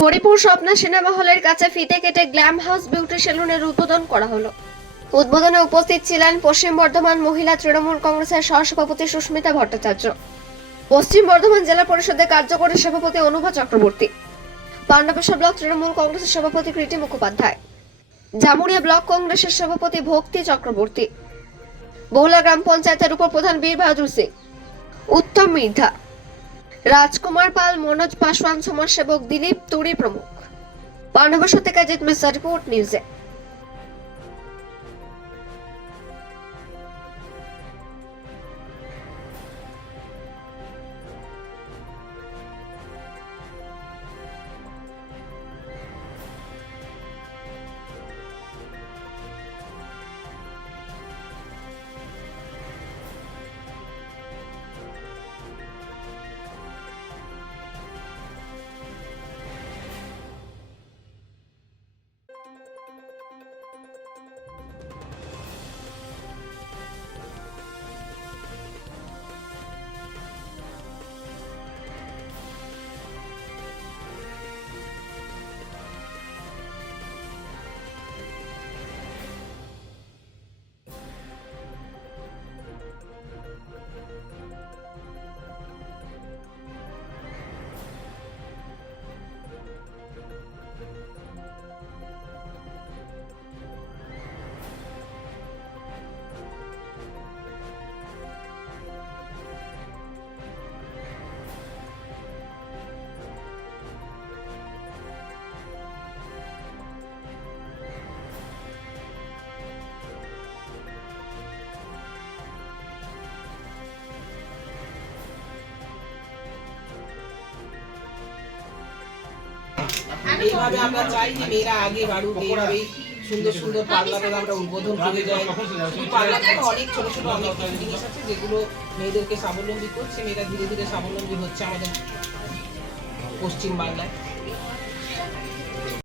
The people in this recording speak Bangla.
হরিপুর স্বপ্না সিনেমা হলের কাছে ফিতে কেটে গ্ল্যাম হাউস বিউটি সেলুনের উদ্বোধন করা হলো। উদ্বোধনে উপস্থিত ছিলেন পশ্চিম বর্ধমান মহিলা তৃণমূল কংগ্রেসের সহসভাপতি সুস্মিতা ভট্টাচার্য, পশ্চিম বর্ধমান জেলা পরিষদের কার্যকরী সভাপতি অনুভা চক্রবর্তী পান্ডবেশ্বর ব্লক তৃণমূল কংগ্রেসের সভাপতি কৃতি মুখোপাধ্যায় জামুরিয়া ব্লক কংগ্রেসের সভাপতি ভক্তি চক্রবর্তী বহুলা গ্রাম পঞ্চায়েতের উপপ্রধান বীর বাহাদুর সিং, উত্তম মির্ধা রাজকুমার পাল মনোজ পাসওয়ান সমাজসেবক দিলীপ তুরি প্রমুখ। পাণ্ডব থেকে জিত মিশ্রা রিপোর্ট নিউজে। এইভাবে আমরা চাই যে মেয়েরা আগে বাড়ুক এইভাবেই সুন্দর সুন্দর পার্লারের আমরা উদ্বোধন করে যাই। পার্লারে অনেক ছোট ছোট অনেক জিনিস আছে যেগুলো মেয়েদেরকে স্বাবলম্বী করছে, মেয়েরা ধীরে ধীরে স্বাবলম্বী হচ্ছে আমাদের পশ্চিম বাংলায়